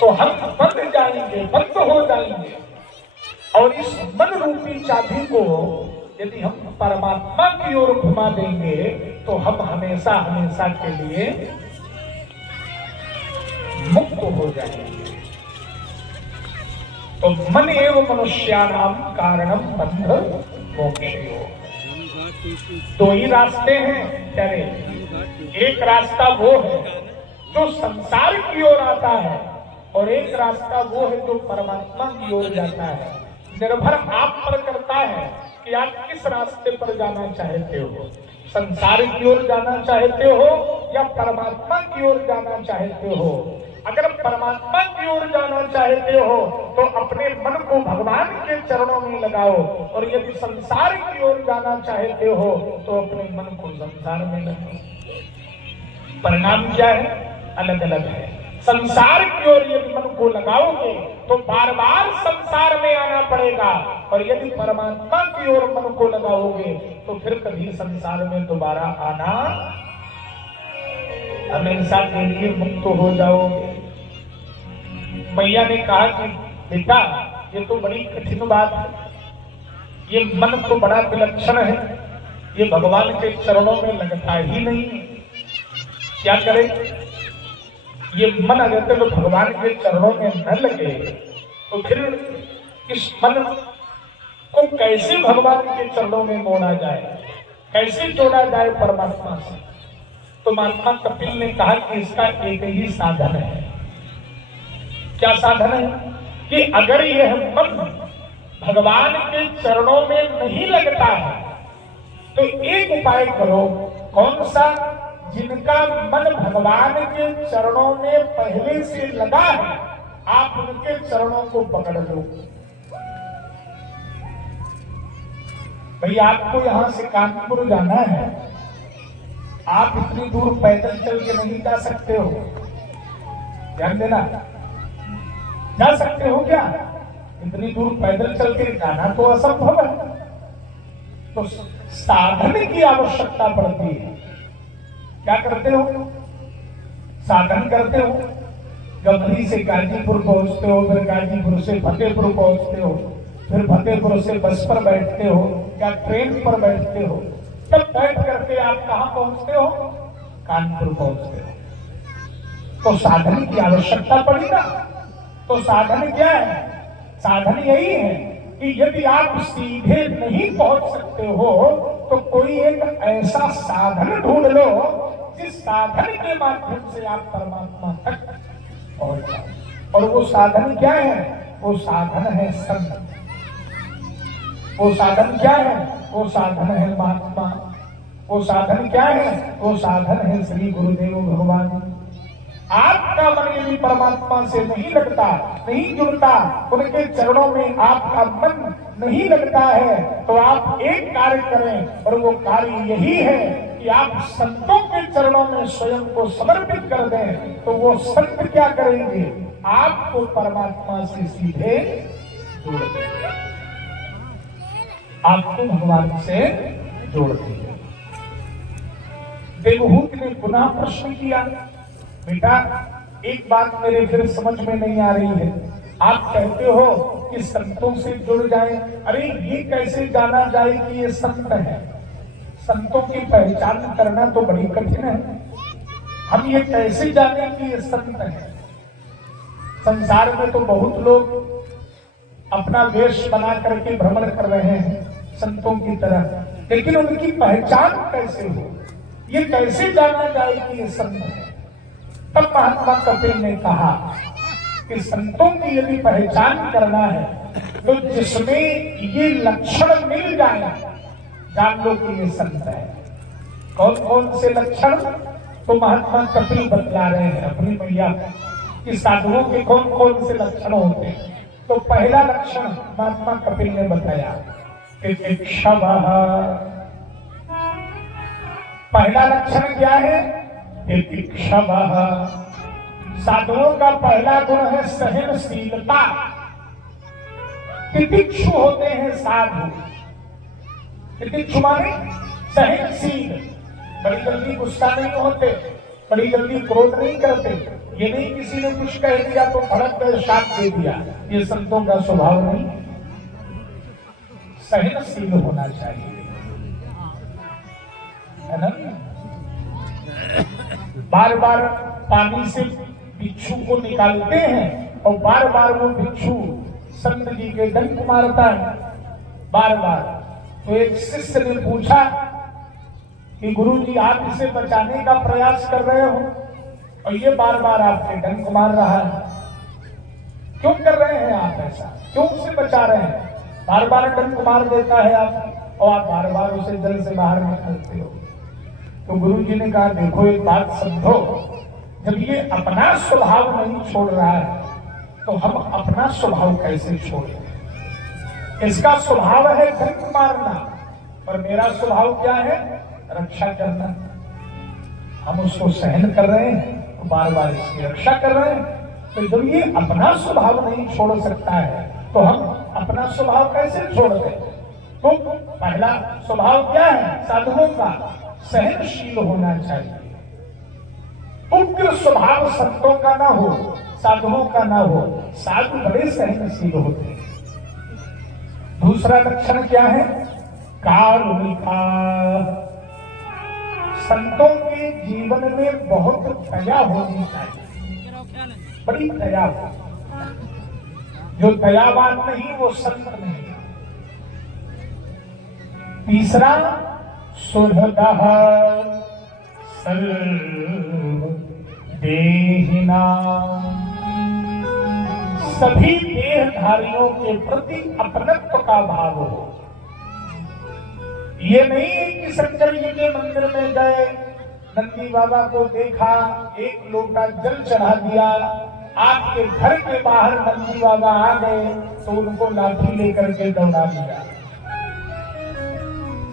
तो हम बंध जाएंगे, बंद हो जाएंगे। और इस मन रूपी चाबी को यदि हम परमात्मा की ओर घुमा देंगे तो हम हमेशा हमेशा के लिए मुक्त हो जाएंगे। तो मन एवं मनुष्याणाम कारणम बंध मोक्षयो। दो ही रास्ते हैं तेरे। एक रास्ता वो है जो संसार की ओर आता है और एक रास्ता वो है जो परमात्मा की ओर जाता है। निर्भर आप पर करता है कि आप किस रास्ते पर जाना चाहते हो, संसार की ओर जाना चाहते हो या परमात्मा की ओर जाना चाहते हो। अगर परमात्मा की ओर जाना चाहते हो तो अपने मन को भगवान के चरणों में लगाओ, और यदि संसार की ओर जाना चाहते हो तो अपने मन को संसार में लगाओ। परिणाम क्या है? अलग अलग है। संसार की ओर यदि मन को लगाओगे तो बार बार संसार में आना पड़ेगा, और यदि परमात्मा की ओर मन को लगाओगे तो फिर कभी संसार में दोबारा आना, हमेशा के लिए मुक्त हो जाओगे। मैया ने कहा कि बेटा ये तो बड़ी कठिन बात है, ये मन तो बड़ा विलक्षण है, ये भगवान के चरणों में लगता ही नहीं है, क्या करें? ये मन अगर तो भगवान के चरणों में न लगे तो फिर इस मन को कैसे भगवान के चरणों में मोड़ा जाए, कैसे जोड़ा जाए परमात्मा से? तो महात्मा कपिल ने कहा कि इसका एक ही साधन है। क्या साधन है? कि अगर यह मन भगवान के चरणों में नहीं लगता है तो एक उपाय करो। कौन सा? जिनका मन भगवान के चरणों में पहले से लगा है, आप उनके चरणों को पकड़ लो। भाई आपको यहां से कानपुर जाना है, आप इतनी दूर पैदल चल के नहीं जा सकते हो, ध्यान देना। जा सकते हो क्या? इतनी दूर पैदल चल के जाना तो असंभव है। तो साधन की आवश्यकता पड़ती है। क्या करते हो? साधन करते हो। गंभीर से गाजीपुर पहुंचते हो, फिर गाजीपुर से फतेहपुर पहुंचते हो, फिर फतेहपुर से बस पर बैठते हो या ट्रेन पर बैठते हो। तब बैठ करके आप कहां पहुंचते हो? कानपुर पहुंचते हो। तो साधन की आवश्यकता पड़ी ना। तो साधन क्या है? साधन यही है कि यदि आप सीधे नहीं पहुंच सकते हो तो कोई एक ऐसा साधन ढूंढ लो जिस साधन के माध्यम से आप परमात्मा तक पहुंच जाओ। और वो साधन क्या है? वो साधन है संत। वो साधन क्या है? वो साधन है महात्मा। वो साधन क्या है? वो साधन है श्री गुरुदेव भगवान। आपका मन यदि परमात्मा से नहीं लगता, नहीं जुड़ता, उनके चरणों में आपका मन नहीं लगता है, तो आप एक कार्य करें, और वो कार्य यही है कि आप संतों के चरणों में स्वयं को समर्पित कर दें। तो वो संत क्या करेंगे? आपको परमात्मा से सीधे जोड़ देंगे, आपको भगवान से जोड़ देंगे। देवहूति ने पुनः प्रश्न किया, बेटा एक बात मेरे फिर समझ में नहीं आ रही है। आप कहते हो कि संतों से जुड़ जाए, अरे ये कैसे जाना जाए कि ये संत है? संतों की पहचान करना तो बड़ी कठिन है। हम ये कैसे जाने कि ये संत है? संसार में तो बहुत लोग अपना वेश बना करके भ्रमण कर रहे हैं संतों की तरह, लेकिन उनकी पहचान कैसे हो? ये कैसे जाना जाए कि ये संत है? तब महात्मा कपिल ने कहा कि संतों की यदि पहचान करना है तो जिसमें ये लक्षण मिल जाए, जान लो कि ये संत है। कौन कौन से लक्षण? तो महात्मा कपिल बतला रहे हैं अपनी मैया कि साधुओं के कौन कौन से लक्षण होते हैं। तो पहला लक्षण महात्मा कपिल ने बताया कि तितिक्षवः। पहला लक्षण क्या है? तितिक्षवः। साधुओं का पहला गुण है सहनशीलता। तितिक्षु होते हैं साधु। तितिक्षु माने सहनशील, बड़ी जल्दी गुस्सा नहीं होते, बड़ी जल्दी क्रोध नहीं करते, ये नहीं किसी ने कुछ कह दिया तो भड़क गए, शाप दे दिया। ये संतों का स्वभाव नहीं। सहनशील होना चाहिए, है ना। बार बार पानी से बिच्छू को निकालते हैं और बार बार वो बिच्छू संत जी के डंक मारता है, बार बार। तो एक शिष्य ने पूछा कि गुरु जी आप इसे बचाने का प्रयास कर रहे हो और ये बार बार आपके डंक मार रहा है, क्यों कर रहे हैं आप ऐसा, क्यों उसे बचा रहे हैं? बार बार डंक मार देता है आप और आप बार बार उसे जल से बाहर निकालते हो। तो गुरु जी ने कहा देखो एक बात समझो, जब ये अपना स्वभाव नहीं छोड़ रहा है तो हम अपना स्वभाव कैसे छोड़ें? इसका स्वभाव है डंक मारना और मेरा स्वभाव क्या है? रक्षा करना। हम उसको सहन कर रहे हैं तो बार बार इसकी रक्षा कर रहे हैं। तो जब ये अपना स्वभाव नहीं छोड़ सकता है तो हम अपना स्वभाव कैसे छोड़ दें? तो पहला स्वभाव क्या है साधुओं का? सहनशील होना चाहिए। उग्र स्वभाव संतों का ना हो, साधुओं का ना हो। साधु बड़े सहनशील होते हैं। दूसरा लक्षण क्या है? कारुणिका। संतों के जीवन में बहुत दया होनी चाहिए, बड़ी दया हो। जो दयावान नहीं वो संत नहीं। तीसरा सुहृदः सर्व देहिना। सभी देहधारियों के प्रति अपनत्व का भाव हो। ये नहीं कि शंकर जी के मंदिर में गए, नंदी बाबा को देखा, एक लोटा जल चढ़ा दिया, आपके घर के बाहर नंदी बाबा आ गए तो उनको लाठी लेकर के दौड़ा दिया।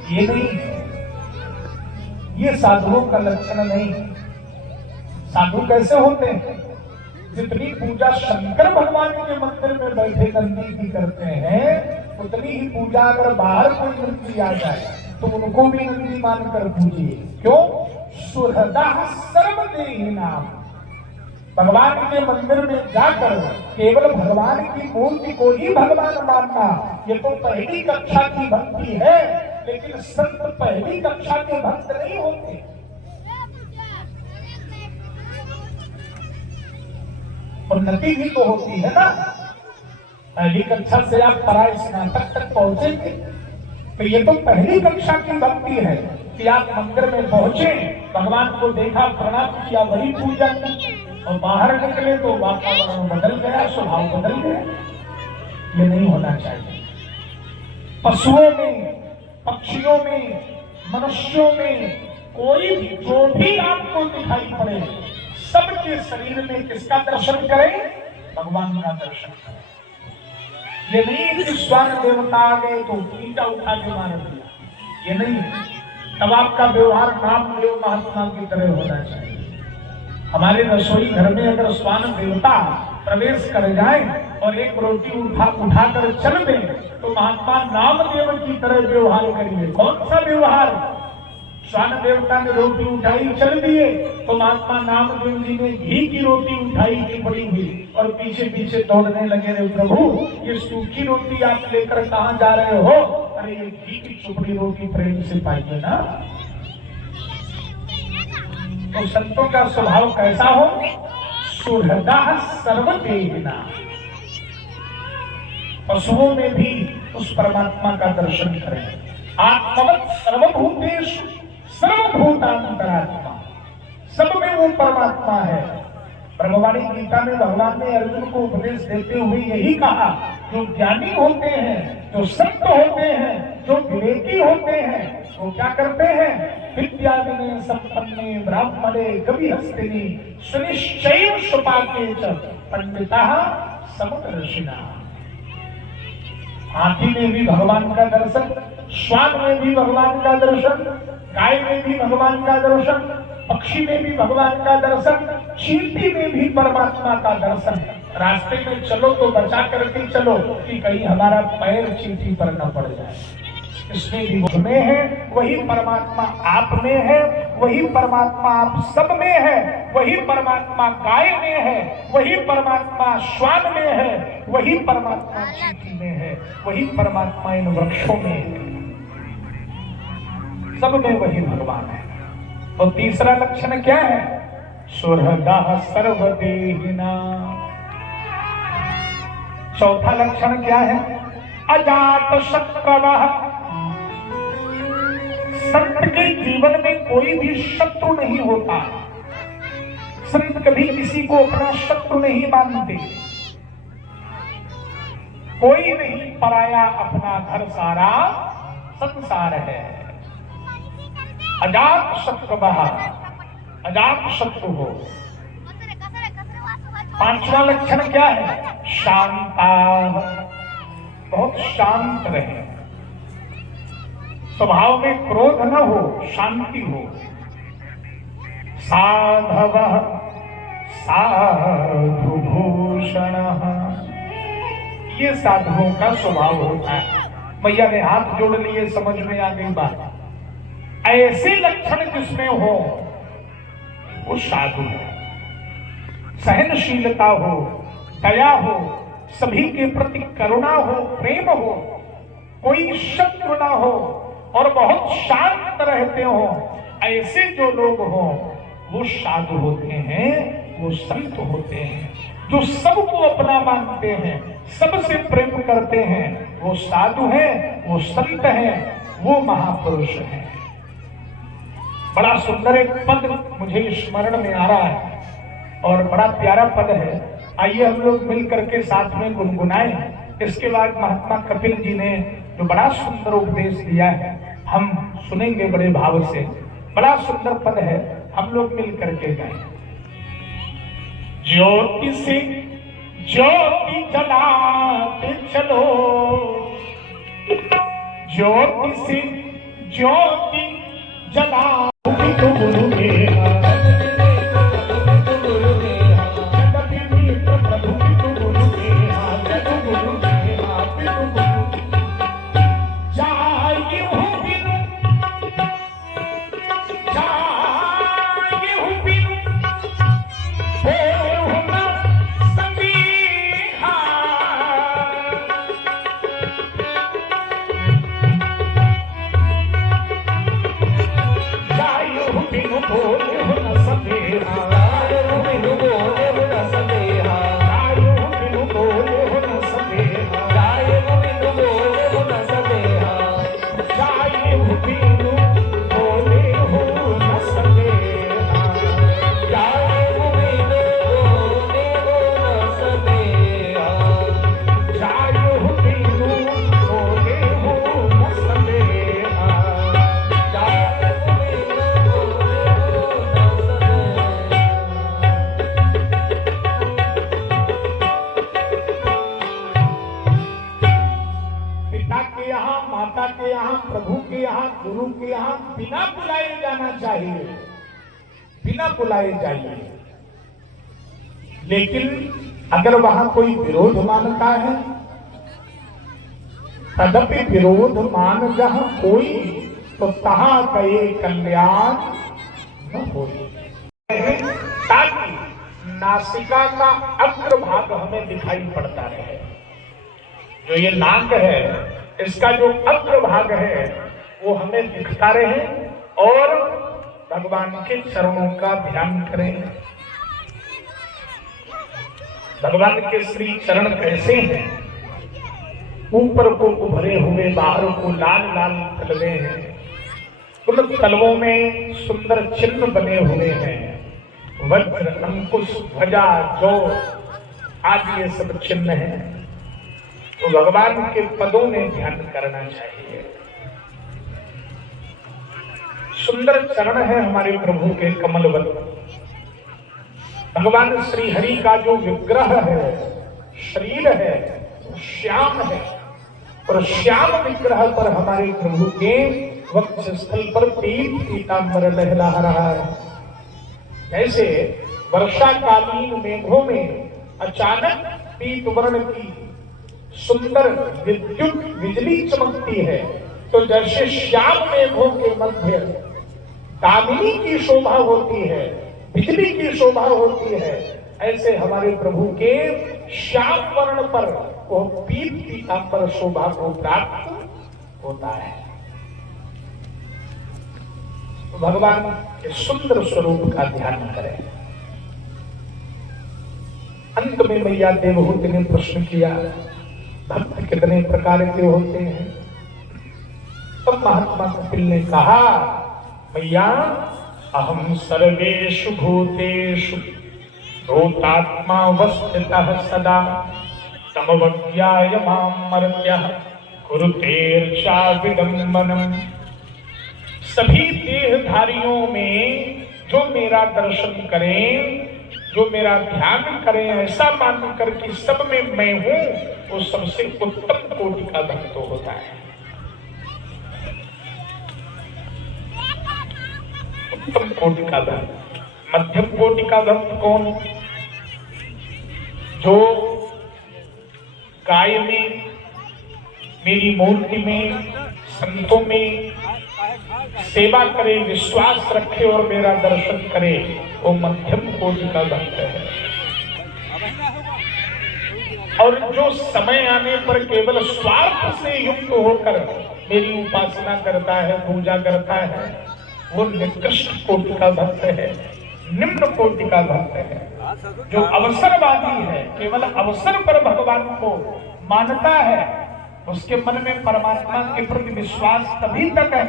ये नहीं है, ये साधुओं का लक्षण नहीं। साधु कैसे होते हैं? जितनी पूजा शंकर भगवान के मंदिर में बैठे नंदी की करते हैं उतनी ही पूजा अगर बाहर कोई नंदी आ जाए तो उनको भी नंदी मानकर पूजिए। क्यों? सुहृदः सर्वदेहिना। भगवान के मंदिर में जाकर केवल भगवान की मूर्ति को ही भगवान मानना, ये तो पहली कक्षा की भक्ति है। लेकिन संत पहली कक्षा के भक्त नहीं होते। उन्नति भी तो होती है ना। पहली कक्षा से आप पराय स्नातक तक पहुंचेंगे तो ये तो पहली कक्षा की भक्ति है कि आप मंदिर में पहुंचे, भगवान को देखा, प्रणाम किया, वही पूजा की और बाहर निकले तो वातावरण बदल गया, स्वभाव बदल गया। ये नहीं होना चाहिए। पशुओं में, पक्षियों में, मनुष्यों में कोई भी जो भी आपको दिखाई पड़े सबके शरीर में किसका दर्शन करें? भगवान का दर्शन करें। ये नहीं कि स्वर्ण देवता आ गए तो ईटा उठा के मार दिया, ये नहीं। तब आपका व्यवहार नामदेव महात्मा की तरह होना चाहिए। हमारे रसोई घर में अगर स्वर्ण देवता प्रवेश कर जाए और एक रोटी उठाकर चल दे तो महात्मा नामदेव की तरह व्यवहार करिए। कौन सा व्यवहार? स्वर्ण देवता ने रोटी उठाई, चल दिए तो महात्मा नामदेव जी ने घी की रोटी उठाई चिपड़ी हुई और पीछे पीछे दौड़ने लगे, रे प्रभु ये सूखी रोटी आप लेकर कहां जा रहे हो? अरे ये घी की चुपड़ी रोटी प्रेम से पाइए ना। तो संतों का स्वभाव कैसा हो? सुहृदः सर्वदेहिना। पशुओं में भी उस परमात्मा का दर्शन करें। आत्मवत् सर्वभूतेषु सर्वभूतांतरात्मा। सब में वो परमात्मा है। ब्रह्मवाणी गीता में भगवान ने अर्जुन को उपदेश देते हुए यही कहा, जो ज्ञानी होते हैं, जो संत होते हैं, जो विवेकी होते हैं, वो क्या करते हैं? विद्याविनय संपन्ने ब्राह्मणे गविहस्तिनि सुनिश्चयं सुपाके च पंडिताः समदर्शिनः। हाथी में भी भगवान का दर्शन, श्वान में भी भगवान का दर्शन, गाय में भी भगवान का दर्शन, पक्षी में भी भगवान का दर्शन, चींटी में भी परमात्मा का दर्शन। रास्ते में चलो तो बचा करके चलो कि कहीं हमारा पैर चींटी पर न पड़ जाए। इसमें भी वो में है, वही परमात्मा आप में है, वही परमात्मा आप सब में है, वही परमात्मा गाय में है, वही परमात्मा श्वान में है, वही परमात्मा चींटी में है, वही परमात्मा इन वृक्षों में है, सब में वही भगवान है। और तीसरा लक्षण क्या है? सुहृदा सर्वदेहिना। चौथा लक्षण क्या है? अजात शत्रवः। संत के जीवन में कोई भी शत्रु नहीं होता। संत कभी किसी को अपना शत्रु नहीं मानते। कोई नहीं पराया, अपना घर सारा संसार है। अजात शत्रवः, अजात शत्रु हो। पांचवा लक्षण क्या है? शांता, बहुत शांत रहे, स्वभाव में क्रोध न हो, शांति हो। साधवः साधुभूषण, ये साधुओं का स्वभाव होता है। मैया ने हाथ जोड़ लिए, समझ में आ गई बात। ऐसे लक्षण जिसमें हो वो साधु है। सहनशीलता हो, दया हो, सभी के प्रति करुणा हो, प्रेम हो, कोई शत्रु ना हो और बहुत शांत रहते हो, ऐसे जो लोग हो वो साधु होते हैं, वो संत होते हैं। जो सबको अपना मानते हैं, सबसे प्रेम करते हैं, वो साधु है, वो संत है, वो महापुरुष है। बड़ा सुंदर एक पद मुझे स्मरण में आ रहा है और बड़ा प्यारा पद है। आइए हम लोग मिल करके साथ में गुनगुनाएं। इसके बाद महात्मा कपिल जी ने जो बड़ा सुंदर उपदेश दिया है हम सुनेंगे बड़े भाव से। बड़ा सुंदर पद है, हम लोग मिल करके गाएं। ज्योति से ज्योति जलाते चलो, ज्योति से ज्योति जला तो गुरु मेरा, प्रभु के यहाँ, गुरु के यहाँ बिना बुलाए जाना चाहिए, बिना बुलाए जाइए। लेकिन अगर वहां कोई विरोध मानता है, तदपि विरोध मान जहां कोई, तो तहां गए कल्याण न हो। ताकि नासिका का अग्रभाग हमें दिखाई पड़ता रहे। जो ये नाक है, इसका जो अग्रभाग है वो हमें दिखता रहे और भगवान के चरणों का ध्यान करें। भगवान के श्री चरण कैसे हैं? ऊपर को उभरे हुए, बाहर को लाल लाल तलवे हैं। उन तलवों में सुंदर चिन्ह बने हुए हैं। वज्र, अंकुश, ध्वजा, जो आदि ये सब चिन्ह हैं। तो भगवान के पदों में ध्यान करना चाहिए। सुंदर चरण है हमारे प्रभु के कमलवल। भगवान श्री हरि का जो विग्रह है, शरीर है, श्याम है और श्याम विग्रह पर हमारे प्रभु के वक्षस्थल पर पीतांबर लहरा रहा है। जैसे वर्षाकालीन मेघों में अचानक पीत वर्ण की सुंदर विद्युत बिजली चमकती है, तो जैसे श्याम मेघों के मध्य दामिनी की शोभा होती है, बिजली की शोभा होती है, ऐसे हमारे प्रभु के श्याम वर्ण पर वो पीत पीतांबर शोभा को प्राप्त होता है। तो भगवान के सुंदर स्वरूप का ध्यान करें। अंत में मैया देवहूति ने प्रश्न किया, भक्त कितने प्रकार के होते हैं? तब महात्मा कपिल ने कहा, मैया अहम सर्वेषु भूतेषु भूतात्मावस्थितः सदा तमवज्ञाय मां मर्त्यः कुरुतेर्चाविडम्बनम्। सभी देहधारियों में जो मेरा दर्शन करें, जो मेरा ध्यान करें, ऐसा मानकर कि सब में मैं हूं, वो सबसे उत्तम कोटि का भक्त होता है। उत्तम कोटि का भक्त। मध्यम कोटि का भक्त कौन? जो काय में, मेरी मूर्ति में, संतों में सेवा करे, विश्वास रखे और मेरा दर्शन करे, वो मध्यम कोटि का भक्त है। और जो समय आने पर केवल स्वार्थ से युक्त होकर मेरी उपासना करता है, पूजा करता है, वो निकृष्ट कोटि का भक्त है, निम्न कोटि का भक्त है। जो अवसरवादी है, केवल अवसर पर भगवान को मानता है, उसके मन में परमात्मा के प्रति विश्वास तभी तक है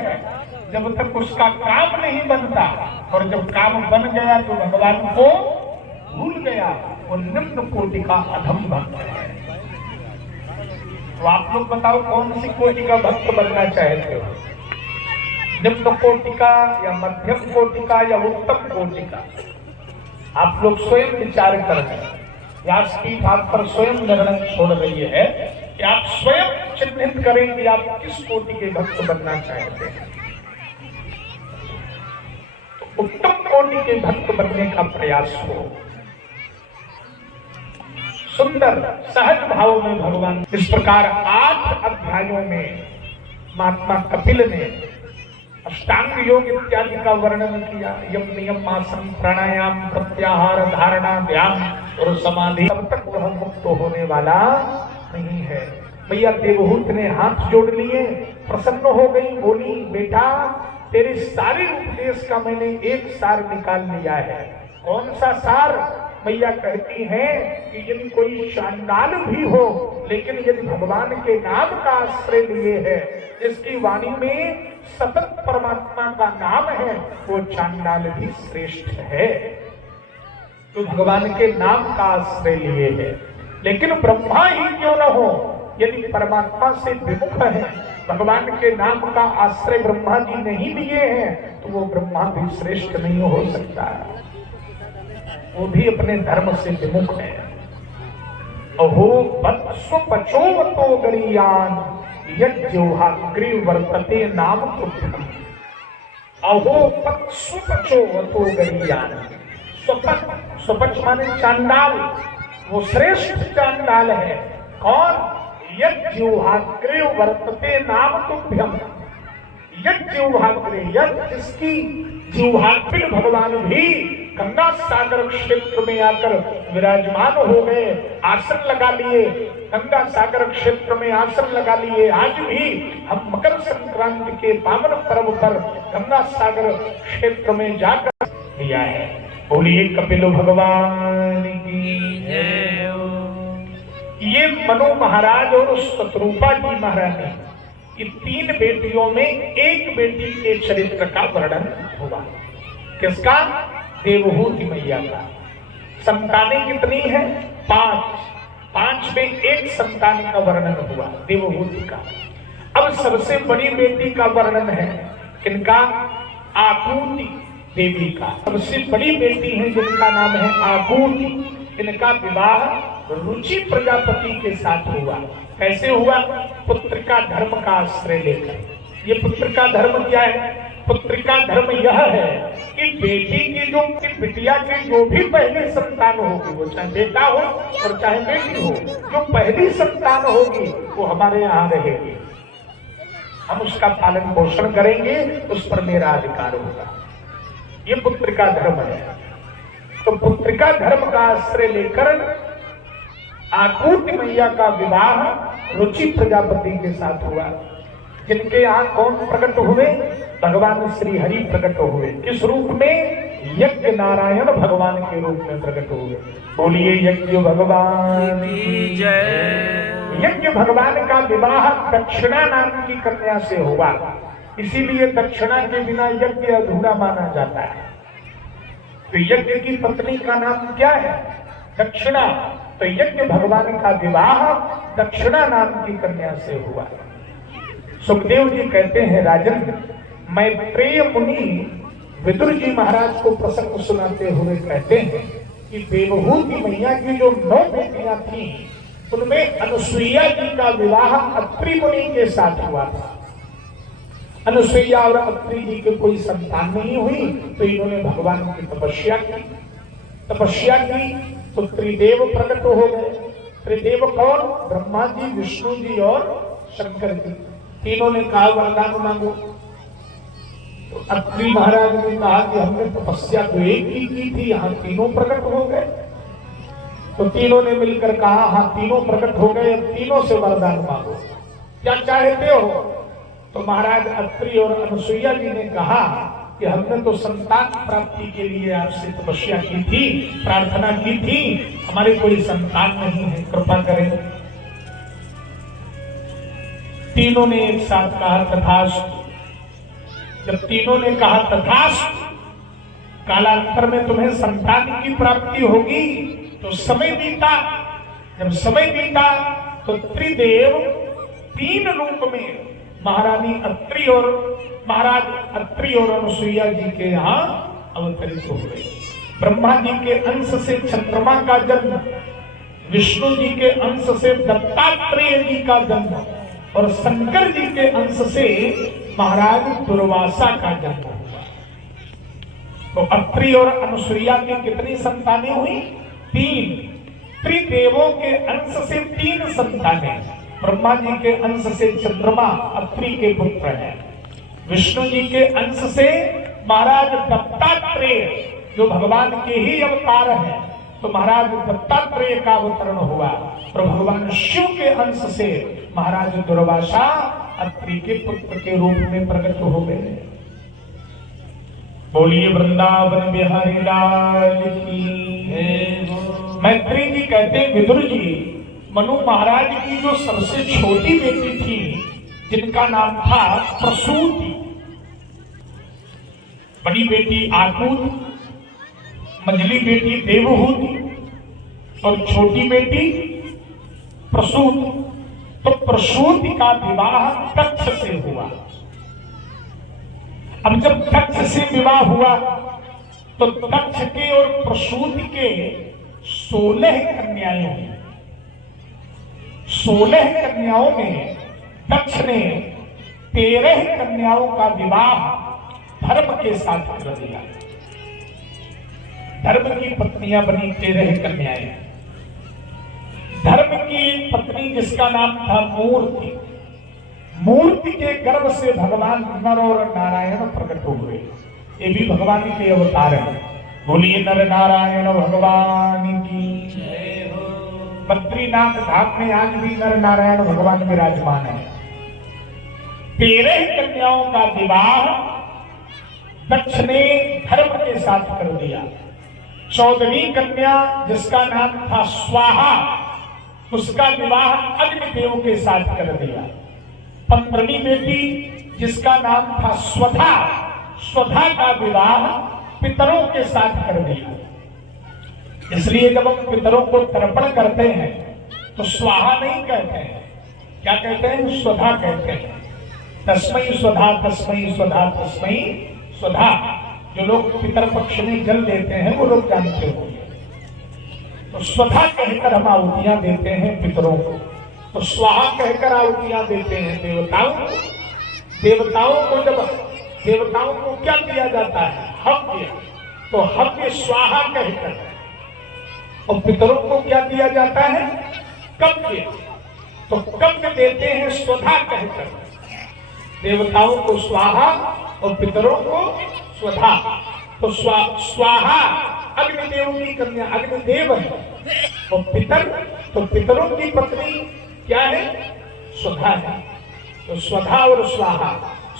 जब तक उसका काम नहीं बनता, और जब काम बन गया तो भगवान को भूल गया, वो निम्न कोटि का अधम भक्त है। तो आप लोग बताओ कौन सी कोटि का भक्त बनना चाहते हो? निम्न कोटि का या मध्यम कोटि का या उत्तम कोटि का? आप लोग स्वयं विचार कर रहे हैं। व्यासपीठ आप पर स्वयं निर्णय छोड़ रही है कि आप स्वयं चिन्हित करें कि आप किस कोटि के भक्त बनना चाहते हैं। तो उत्तम कोटि के भक्त बनने का प्रयास हो। सुंदर सहज भाव में भगवान इस प्रकार 8 अध्यायों में महात्मा कपिल ने अष्टांग योग इत्यादि का वर्णन किया। यम नियम आसन प्राणायाम प्रत्याहार धारणा ध्यान और समाधि, तब तक वह मुक्त होने वाला नहीं है। मैया देवहूति ने हाथ जोड़ लिए, प्रसन्न हो गई, बोली, बेटा तेरे सारे उपदेश का मैंने एक सार निकाल लिया है। कौन सा सार? मैया कहती हैं कि यदि कोई चांडाल भी हो, लेकिन यदि भगवान के नाम का आश्रय लिए है, जिसकी वाणी में सतत परमात्मा का नाम है, वो चांडाल भी श्रेष्ठ है। तो भगवान के नाम का आश्रय लिए है। लेकिन ब्रह्मा ही क्यों न हो, यदि परमात्मा से विमुख है, भगवान के नाम का आश्रय ब्रह्मा जी नहीं लिए हैं, तो वो ब्रह्मा भी श्रेष्ठ नहीं हो सकता है। वो भी अपने धर्म से विमुख है। अहो स्वपचोवतो गरीयान यज्ञोहाग्रीव वर्तते नाम तुभ्यम्। अहो स्वपचोवतो गरीयान। स्वपच माने चांडाल, वो श्रेष्ठ चांडाल है। कौन? यज्ञोहाग्रीव वर्तते नाम तुभ्यम्। यज्ञोहाग्रीव, यज्ञ जिसकी जीवात्मिक भगवान भी गंगा सागर क्षेत्र में आकर विराजमान हो गए, आसन लगा लिए, गंगा सागर क्षेत्र में आसन लगा लिए। आज भी हम मकर संक्रांति के पावन पर्व पर गंगा सागर क्षेत्र में जाकर दिया है। बोलिए कपिल भगवान की जय। ये मनु महाराज और शत्रुपा जी महारानी, ये 3 बेटियों में एक बेटी के चरित्र का वर्णन हुआ। किसका? देवहूति मैया का। संतानें कितनी है? 5 में एक संतान का वर्णन हुआ, देवहूति का। अब सबसे बड़ी बेटी का वर्णन है किनका? आकूति देवी का। सबसे बड़ी बेटी है जिनका नाम है आकूति। इनका विवाह रुचि प्रजापति के साथ हुआ। कैसे हुआ? पुत्र का धर्म का आश्रय लेकर। ये पुत्र का धर्म क्या है? पुत्र का धर्म यह है कि बेटी की जो बिटिया की जो भी पहली संतान होगी, वो चाहे बेटा हो और चाहे बेटी हो, जो पहली संतान होगी वो हमारे यहाँ रहेगी। हम उसका पालन पोषण करेंगे, उस पर मेरा अधिकार होगा। ये पुत्र का धर्म है। तो पुत्र का धर्म का आश्रय लेकर आकुति मैया का विवाह रुचि प्रजापति के साथ हुआ। जिनके यहाँ कौन प्रकट हुए? भगवान श्री हरि प्रकट हुए। किस रूप में? यज्ञ नारायण भगवान के रूप में प्रकट हुए। बोलिए यज्ञ भगवान की जय। यज्ञ भगवान का विवाह दक्षिणा नाम की कन्या से हुआ, इसीलिए दक्षिणा के बिना यज्ञ अधूरा माना जाता है। तो यज्ञ की पत्नी का नाम क्या है? दक्षिणा। तो यज्ञ भगवान का विवाह दक्षिणा नाम की कन्या से हुआ। सुखदेव जी कहते हैं, राजन, मैत्रेय मुनि विदुर जी महाराज को प्रसंग सुनाते हुए कहते हैं कि देवहूति मैया की जो 9 बेटियां थी, उनमें अनुसुईया जी का विवाह अत्रि मुनि के साथ हुआ था। अनुसुईया और अत्रि जी के कोई संतान नहीं हुई, तो इन्होंने भगवान की तपस्या की। तपस्या की तो त्रिदेव प्रकट हो गए। त्रिदेव कौन? ब्रह्मा जी, विष्णु जी और शंकर जी। तीनों ने कहा वरदान मांगो। तो अत्रि महाराज ने कहा कि हमने तपस्या तो एक ही की थी, यहाँ तीनों प्रकट हो गए। तो तीनों ने मिलकर कहा, हाँ तीनों प्रकट हो गए, अब तीनों से वरदान मांगो, क्या चाहते हो? तो महाराज अत्रि और अनुसुईया जी ने कहा कि हमने तो संतान प्राप्ति के लिए आपसे तपस्या की थी, प्रार्थना की थी, हमारे कोई संतान नहीं है, कृपा करें। तीनों ने एक साथ कहा तथास्तु। जब तीनों ने कहा तथास्तु, कालांतर में तुम्हें संतान की प्राप्ति होगी। तो समय बीता। जब समय बीता तो त्रिदेव 3 रूप में महारानी अत्रि और महाराज अत्रि और अनुसुईया जी के यहाँ अवतरित हो गए। ब्रह्मा जी के अंश से चंद्रमा का जन्म, विष्णु जी के अंश से दत्तात्रेय जी का जन्म और शंकर जी के अंश से महाराज दुर्वासा का जन्म हुआ। तो अत्रि और अनुसुईया की कितनी संतानें हुई? 3। त्रिदेवों के अंश से 3 संतानें। ब्रह्मा जी के अंश से चंद्रमा अत्रि के पुत्र हैं। विष्णु जी के अंश से महाराज दत्तात्रेय जो भगवान के ही अवतार हैं, तो महाराज दत्तात्रेय का अवतरण हुआ। और भगवान शिव के अंश से महाराज दुर्वासा अत्रि के पुत्र के रूप में प्रकट हो गए। बोलिए वृंदावन बिहारी लाल की। मैत्री जी कहते हैं, विदुर जी, मनु महाराज की जो सबसे छोटी बेटी थी, जिनका नाम था प्रसूति, बड़ी बेटी आकुति, मंझली बेटी देवहूति और छोटी बेटी प्रसूति। तो प्रसूति का विवाह दक्ष से हुआ। अब जब दक्ष से विवाह हुआ तो दक्ष के और प्रसूति के 16 कन्याएं हुई। 16 कन्याओं में दक्ष ने 13 कन्याओं का विवाह धर्म के साथ कर दिया। धर्म की पत्नियां बनी 13 कन्याएं। धर्म की पत्नी जिसका नाम था मूर्ति, मूर्ति के गर्भ से भगवान नर और नारायण प्रकट हुए। ये भी भगवान के अवतार हैं। बोलिए नर नारायण भगवान की जय हो। बद्रीनाथ धाम में आज भी नर नारायण भगवान विराजमान है। 13 कन्याओं का विवाह दक्ष ने धर्म के साथ कर दिया। 14वीं कन्या जिसका नाम था स्वाहा, उसका विवाह अग्निदेव के साथ कर दिया। 15वीं बेटी जिसका नाम था स्वधा, स्वधा का विवाह पितरों के साथ कर दिया। इसलिए जब हम पितरों को तर्पण करते हैं तो स्वाहा नहीं कहते हैं, क्या कहते हैं? स्वधा कहते हैं। तस्मै स्वधा, तस्मै स्वधा, तस्मै स्वधा। जो लोग पितर पक्ष में जल देते हैं वो लोग जानते होंगे। तो स्वधा कहकर हम आहुतियां देते हैं पितरों को, तो स्वाहा कहकर आहुतियां देते हैं देवताओं को। देवताओं को जब देवताओं को क्या दिया जाता है? हव्य। तो हव्य स्वाहा कहकर, और पितरों को क्या दिया जाता है? कव्य। तो कव्य देते हैं स्वधा कहकर। देवताओं को स्वाहा और पितरों को स्वधा। तो स्वाहा अग्निदेव की कन्या अग्निदेव है, और पितर तो पितरों की पत्नी क्या है? स्वधा है। तो स्वधा और स्वाहा,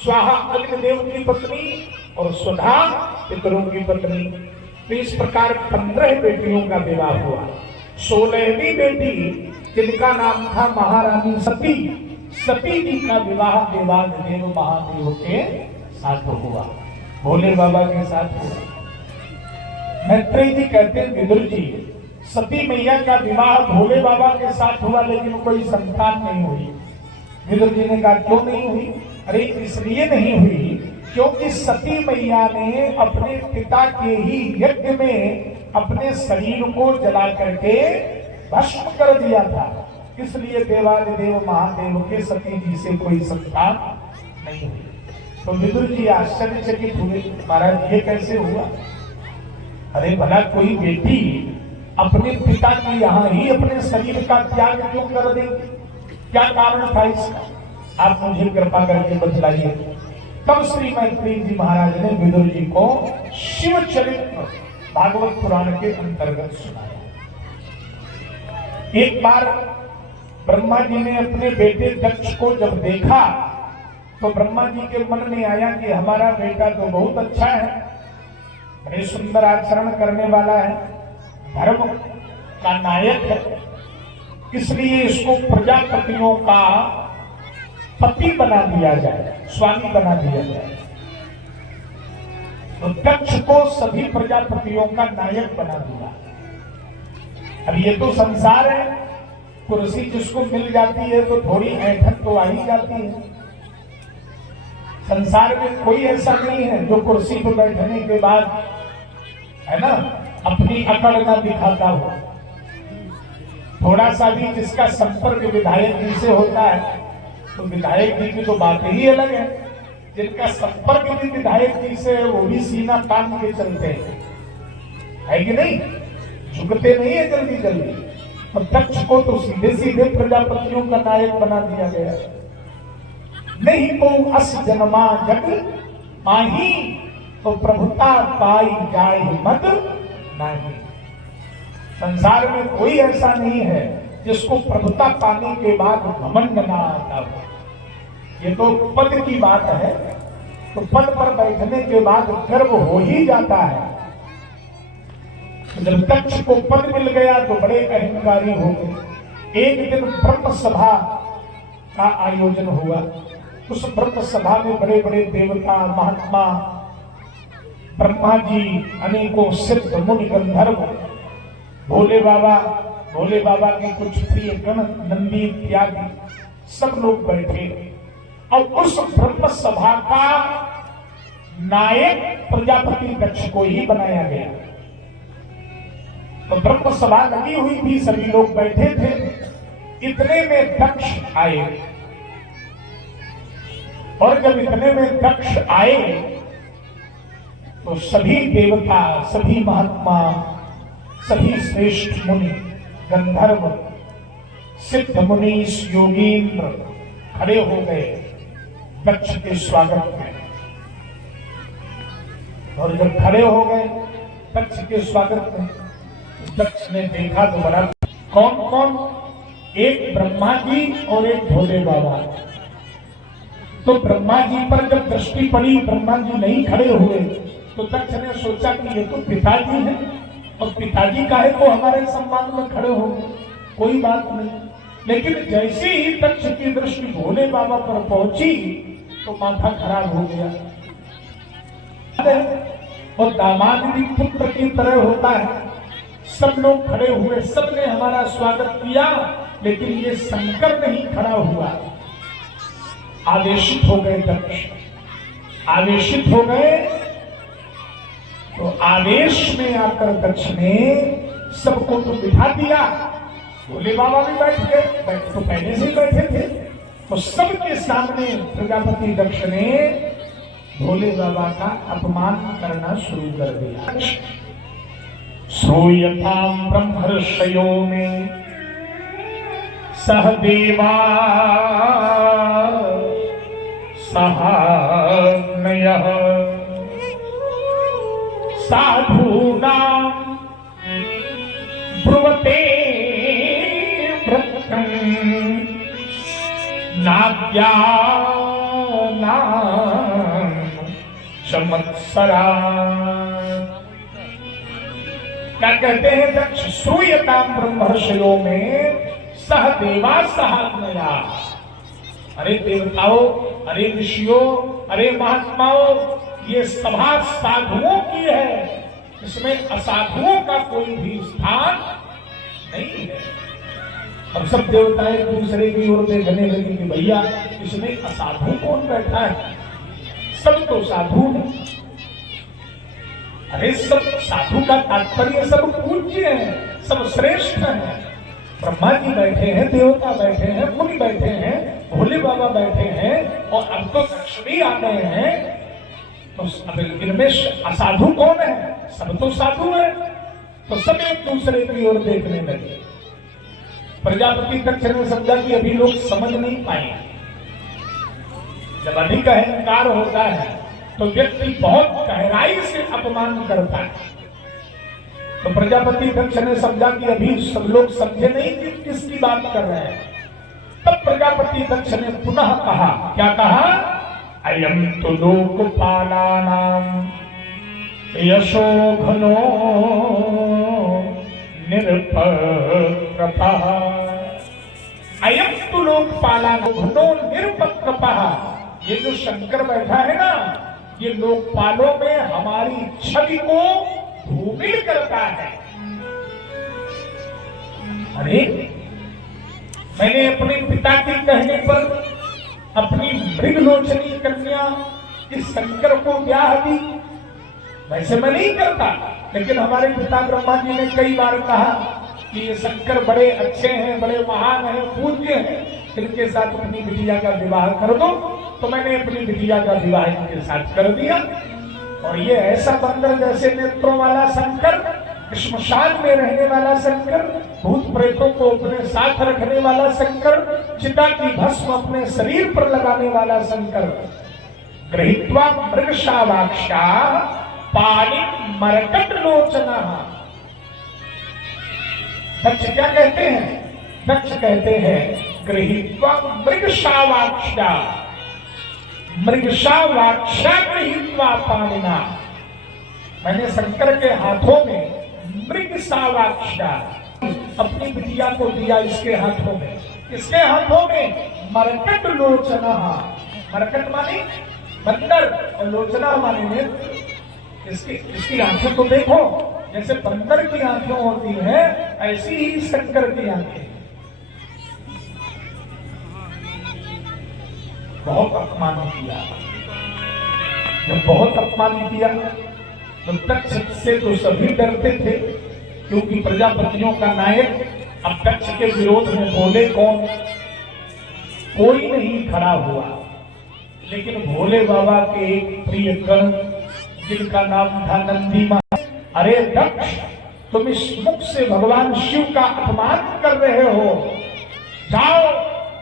स्वाहा अग्निदेव की पत्नी और स्वधा पितरों की पत्नी। तो इस प्रकार 15 बेटियों का विवाह हुआ। 16वीं बेटी जिनका नाम था महारानी सती, सती जी का विवाह देवाधिदेव महादेव के साथ हुआ, भोले बाबा के साथ हुआ। मैत्रेय जी कहते हैं विदुर जी, सती मैया का विवाह भोले बाबा के साथ हुआ लेकिन कोई संतान नहीं हुई। विदुर जी ने कहा क्यों नहीं हुई? अरे इसलिए नहीं हुई क्योंकि सती मैया ने अपने पिता के ही यज्ञ में अपने शरीर को जला करके भस्म कर दिया था, इसलिए देवाधिदेव महादेव के सती जी से कोई संतान नहीं हुई। तो विदुर जी आश्चर्यचकित हुए, महाराज ये कैसे हुआ? अरे भला कोई बेटी अपने पिता की यहाँ ही अपने शरीर का त्याग क्यों कर देगी? क्या कारण था इसका? आप मुझे कृपा करके बतलाइए। तब श्री मैत्रेय जी महाराज ने विदुर जी को शिव चरित्र भागवत पुराण के अंतर्गत सुनाया। एक बार ब्रह्मा जी ने अपने बेटे दक्ष को जब देखा तो ब्रह्मा जी के मन में आया कि हमारा बेटा तो बहुत अच्छा है, बड़े सुंदर आचरण करने वाला है, धर्म का नायक है, इसलिए इसको प्रजापतियों का पति बना दिया जाए, स्वामी बना दिया जाए। तो दक्ष को सभी प्रजापतियों का नायक बना दिया। अब ये तो संसार है, कुर्सी जिसको मिल जाती है तो थोड़ी ऐठन तो आ ही जाती है। संसार में कोई ऐसा नहीं है जो कुर्सी पर बैठने के बाद है ना अपनी अकड़ ना दिखाता हो। थोड़ा सा भी जिसका संपर्क विधायक जी से होता है तो विधायक जी की तो बात ही अलग है। जिनका संपर्क भी विधायक जी से है वो भी सीना तान के चलते हैं, है कि नहीं? झुकते नहीं है जल्दी जल्दी। और दक्ष को तो सीधे सीधे प्रजापतियों का नायक बना दिया गया। नहीं को अस जन्मा जग माही तो प्रभुता पाई जाए मत नहीं। संसार में कोई ऐसा नहीं है जिसको प्रभुता पाने के बाद घमंड ना आता हो। ये तो पद की बात है, तो पद पर बैठने के बाद गर्व हो ही जाता है। जब दक्ष को पद मिल गया तो बड़े अहंकारी हो गए। एक दिन ब्रह्म सभा का आयोजन हुआ। उस ब्रह्म सभा में बड़े बड़े देवता महात्मा, ब्रह्मा जी, अनेकों सिद्ध मुनि गंधर्व, भोले बाबा के कुछ प्रिय गण, नंदी इत्यादि सब लोग बैठे। और उस ब्रह्म सभा का नायक प्रजापति दक्ष को ही बनाया गया। तो ब्रह्म सभा लगी हुई थी, सभी लोग बैठे थे। इतने में दक्ष आए, और जब इतने में दक्ष आए तो सभी देवता, सभी महात्मा, सभी श्रेष्ठ मुनि, गंधर्व, सिद्ध मुनीश, योगींद्र खड़े हो गए दक्ष के स्वागत में। और जब खड़े हो गए दक्ष के स्वागत में, दक्ष ने देखा तो बड़ा कौन कौन? एक ब्रह्मा जी और एक भोले बाबा। तो ब्रह्मा जी पर जब दृष्टि पड़ी, ब्रह्मा जी नहीं खड़े हुए, तो दक्ष ने सोचा कि ये तो पिताजी हैं, और पिताजी काहे को हमारे सम्मान में खड़े होंगे, कोई बात नहीं। लेकिन जैसे ही दक्ष की दृष्टि भोले बाबा पर पहुंची तो माथा खराब हो गया। और दामाद भी पुत्र की तरह होता है। सब लोग खड़े हुए, सबने हमारा स्वागत किया, लेकिन ये शंकर नहीं खड़ा हुआ। आवेशित हो गए दक्ष, आवेशित हो गए। तो आवेश में आकर दक्ष ने सबको तो बिठा दिया। भोले बाबा भी बैठ गए, तो पहले से ही बैठे थे। तो सबके सामने प्रजापति दक्ष ने भोले बाबा का अपमान करना शुरू कर दिया। श्रूयतां ब्रह्मर्षयो में सहदेवा सहानयः साधूनां ब्रुवते भृत्यं नाज्ञानां संवत्सरा। क्या कहते हैं दक्ष? श्रूयतां ब्रह्मर्षयों में सह देवा सहात्मया। अरे देवताओं, अरे ऋषियों, अरे महात्माओं, ये सभा साधुओं की है, इसमें असाधुओं का कोई भी स्थान नहीं है। अब सब देवता एक दूसरे की ओर देखने लगे कि भैया इसमें असाधु कौन बैठा है, सब तो साधु है। अरे सब साधु का तात्पर्य सब पूज्य है, सब श्रेष्ठ है। ब्रह्मा जी बैठे हैं, देवता बैठे हैं, मुनि बैठे हैं, भोले बाबा बैठे हैं, और अब तो दक्ष भी आ गए हैं, तो अब इनमें असाधु कौन है? सब तो साधु है। तो सब एक दूसरे की ओर देखने लगे। प्रजापति दक्ष ने समझा कि अभी लोग समझ नहीं पाएंगे। जब अधिक अहंकार होता है तो व्यक्ति बहुत गहराई से अपमान करता है। तो प्रजापति दक्ष ने समझा कि अभी सब लोग समझे नहीं कि किसकी बात कर रहे हैं। तब प्रजापति दक्ष ने पुनः कहा, क्या कहा? अयम तो लोकपालानां यशो घनो निरपत्रपः। अयम तो लोकपालानां घनो निरपत्रपः। ये जो शंकर बैठा है ना, ये लोकपालों में हमारी छवि को धूमिल करता है। अरे मैंने अपने पिता के कहने पर अपनी मृगलोचनी कन्या इस शंकर को ब्याह दी। वैसे मैं नहीं करता, लेकिन हमारे पिता ब्रह्मा जी ने कई बार कहा कि ये शंकर बड़े अच्छे हैं, बड़े महान हैं, पूज्य हैं, इनके साथ अपनी बिटिया का विवाह कर दो। तो मैंने अपनी बिटिया का विवाह इनके साथ कर दिया। और ये ऐसा बंदर जैसे नेत्रों वाला शंकर, श्मशान में रहने वाला शंकर, भूत प्रेतों को अपने साथ रखने वाला शंकर, चिता की भस्म अपने शरीर पर लगाने वाला शंकर, गृहीत्वा मृगशावाक्षा पाणि मरकट लोचना। दक्ष क्या कहते हैं? दक्ष कहते हैं गृहीत्वा मृगशावाक्षा, मृगशावाक्षा गृहीत्वा पाणिना। मैंने शंकर के हाथों में मृगशावाक्षा अपनी बिटिया को दिया, इसके हाथों में, इसके हाथों में मरकट लोचना। मरकट माने बंदर और लोचना माने नेत्र। इसकी आंखें तो देखो, जैसे बंदर की आंखें होती हैं, ऐसी ही शंकर की आंखें। बहुत अपमान किया। जब बहुत अपमान किया तो दक्ष से तो सभी डरते थे, क्योंकि प्रजापतियों का नायक अब दक्ष के विरोध में बोले कौन? कोई नहीं खड़ा हुआ। लेकिन भोले बाबा के एक प्रिय गण, जिनका नाम था नंदी महाराज, अरे दक्ष, तुम इस मुख से भगवान शिव का अपमान कर रहे हो। जाओ,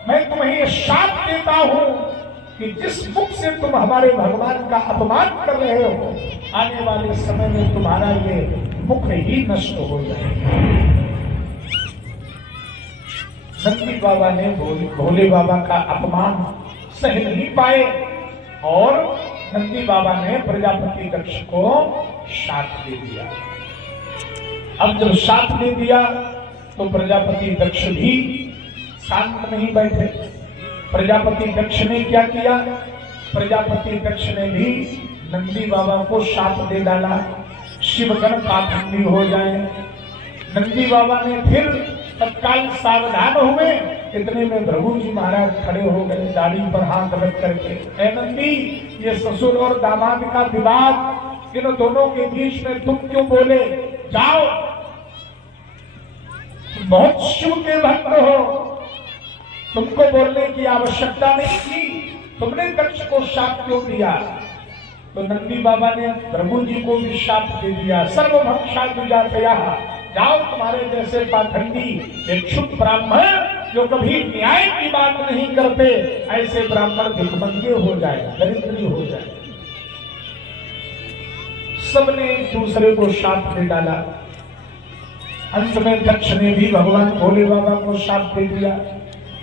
मैं तुम्हें शाप देता हूं कि जिस मुख से तुम हमारे भगवान का अपमान कर रहे हो, आने वाले समय में तुम्हारा ये मुख ही नष्ट हो जाएगा। नंदी बाबा ने भोले बाबा का अपमान सह नहीं पाए और नंदी बाबा ने प्रजापति दक्ष को शाप दे दिया। अब जब शाप दे दिया तो प्रजापति दक्ष भी शांत नहीं बैठे। प्रजापति दक्ष ने क्या किया? प्रजापति दक्ष ने भी नंदी बाबा को शाप दे डाला, शिवगण पाखंडी हो जाए। नंदी बाबा ने फिर तत्काल सावधान हुए। इतने में भृगु जी महाराज खड़े हो गए, दाढ़ी पर हाथ रख करके। ए नंदी, ये ससुर और दामाद का विवाद, इन दोनों के बीच में तुम क्यों बोले? जाओ, बहुत शिव के भक्त हो, तुमको बोलने की आवश्यकता नहीं थी, तुमने दक्ष को शाप क्यों दिया? तो नंदी बाबा ने भृगु जी को भी शाप दे दिया। सर्वभक्षा दुजातया, जाओ, तुम्हारे जैसे पाखंडी भिक्षुक ब्राह्मण जो कभी न्याय की बात नहीं करते, ऐसे ब्राह्मण भिखमंगे हो जाए, दरिद्री हो जाए। सबने एक दूसरे को शाप दे डाला। अंत में दक्ष ने भी भगवान भोले बाबा को शाप दे दिया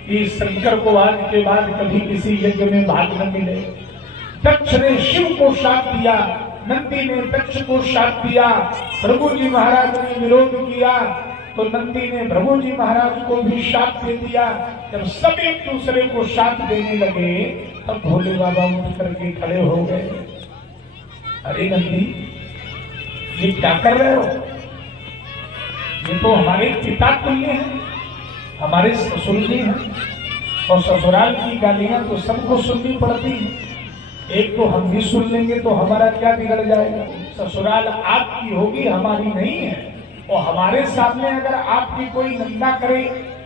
कि शंकर को आज के बाद कभी किसी यज्ञ में भाग न मिले। दक्ष ने शिव को शाप दिया, नंदी ने दक्ष को शाप दिया। भृगु जी महाराज ने विरोध किया तो नंदी ने भृगु जी महाराज को भी शाप दे दिया। जब सब एक दूसरे को शाप देने लगे तब भोले बाबा उठ करके खड़े हो गए। अरे नंदी, ये क्या कर रहे हो? ये तो हमारे पिता तुल्य हैं, हमारे ससुर जी हैं, और ससुराल की गालियां तो सबको सुननी पड़ती है। एक तो हम भी सुन लेंगे तो हमारा क्या बिगड़ जाएगा? ससुराल आपकी होगी, हमारी नहीं है। और हमारे सामने अगर आपकी कोई निंदा करे,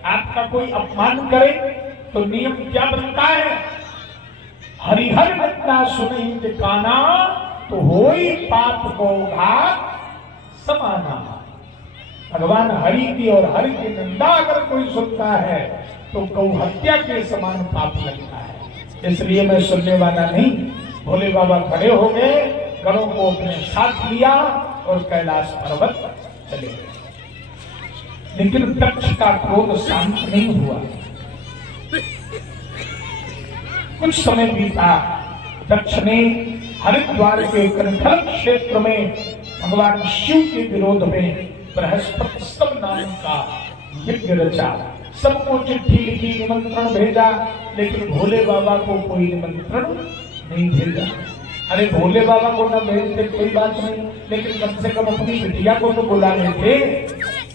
आपका कोई अपमान करे तो नियम क्या बनता है? हरिहर निंदा सुनी काना तो होई पाप को घात समाना। भगवान हरि की और हरि की निंदा अगर कोई सुनता है तो गौ हत्या के समान पाप लगता है। इसलिए मैं सुनने वाला नहीं। भोले बाबा खड़े हो गए, गणों को अपने साथ लिया और कैलाश पर्वत चले गए। लेकिन दक्ष का क्रोध शांत नहीं हुआ। कुछ समय बीता। दक्ष ने हरिद्वार के कनखल क्षेत्र में भगवान शिव के विरोध में बृहस्पति स्तंभ नाम का यज्ञ रचा। सबको चिट्ठी लिखी, निमंत्रण भेजा, लेकिन भोले बाबा को कोई निमंत्रण नहीं भेजा। अरे भोले बाबा को न भेजते कोई बात नहीं, लेकिन कम से कम अपनी बिटिया को तो बुला लेते।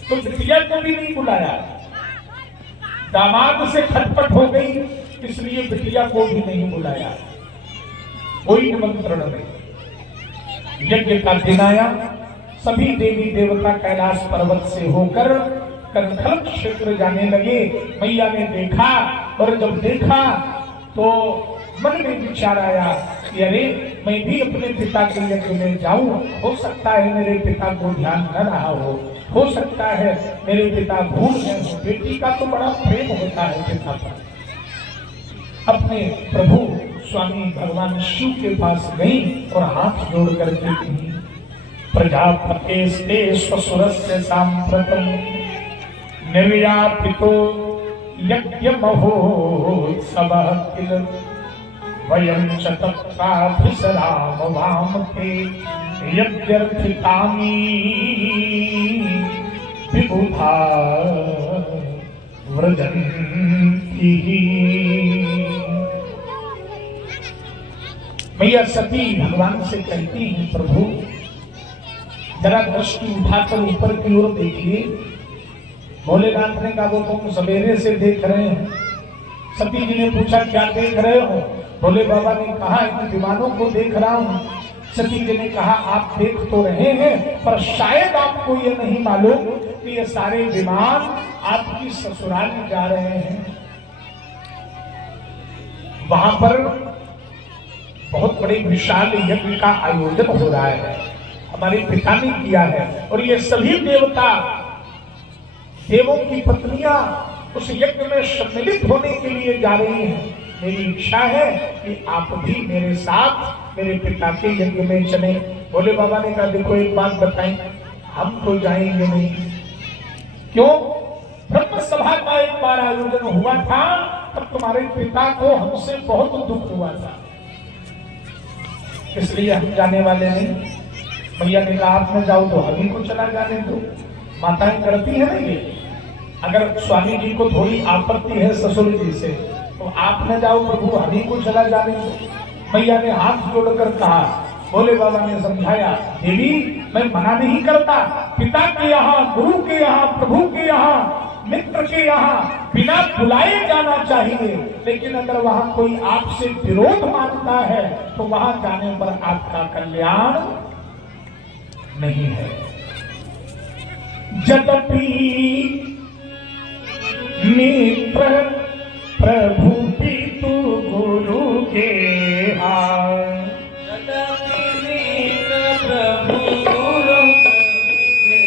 तो बिटिया को भी नहीं बुलाया। दामाद से खटपट हो गई, इसलिए बिटिया को भी नहीं बुलाया। कोई निमंत्रण नहीं। यज्ञ का दिन आया। सभी देवी देवता कैलाश पर्वत से होकर कनखल क्षेत्र जाने लगे। मैया ने देखा, और जब देखा तो मन में विचार आया कि अरे मैं भी अपने पिता के यज्ञ में जाऊं। हो सकता है मेरे पिता को ध्यान न रहा हो सकता है मेरे पिता भूल गए हो। बेटी का तो बड़ा प्रेम होता है पिता पर। अपने प्रभु स्वामी भगवान शिव के पास गई और हाथ जोड़ करके कही, प्रजापते स्वसुरस्य सांप्रतम निर्यापितो यज्ञ महोत्सवः किल वयं च तत्राभिसराम वामते यज्ञर्थितानि विबुधा व्रजन्ति। मैया सती भगवान से कहती हैं, प्रभु जरा दृष्टि उठाकर ऊपर की ओर देखिए। भोलेनाथ ने कहा, वो तुम सवेरे से देख रहे हैं। सती जी ने पूछा, क्या देख रहे हो? भोले बाबा ने कहा, इन विमानों को देख रहा हूं। सती जी ने कहा, आप देख तो रहे हैं, पर शायद आपको ये नहीं मालूम कि ये सारे विमान आपकी ससुराल में जा रहे हैं। वहां पर बहुत बड़े विशाल यज्ञ का आयोजन हो रहा है, हमारे पिता ने किया है, और ये सभी देवता देवों की पत्नियां उस यज्ञ में सम्मिलित होने के लिए जा रही हैं। मेरी इच्छा है कि आप भी मेरे साथ मेरे पिता के यज्ञ में चलें। भोले बाबा ने कहा, देखो एक बात बताएं, हम तो जाएंगे नहीं। क्यों? ब्रह्म सभा का एक बार आयोजन हुआ था, तब तुम्हारे पिता को हमसे बहुत दुख हुआ था, इसलिए हम जाने वाले नहीं। भैया ने कहा, आप न जाओ तो हमी को चला जाने दो। माताएं करती है ना ये। अगर स्वामी जी को थोड़ी आपत्ति है ससुर जी से, तो आप न जाओ प्रभु, हमी को चला जाने दो। मैया ने हाथ जोड़कर कहा। भोले बाबा ने समझाया, देवी मैं मना नहीं करता, पिता के यहाँ, गुरु के यहाँ, प्रभु के यहाँ, मित्र के यहाँ बिना बुलाए जाना चाहिए, लेकिन अगर वहां कोई आपसे विरोध मानता है तो वहां जाने पर आपका कल्याण नहीं है। यद्यपि मित्र प्रभु पितु गुरु के प्रभु गुरु के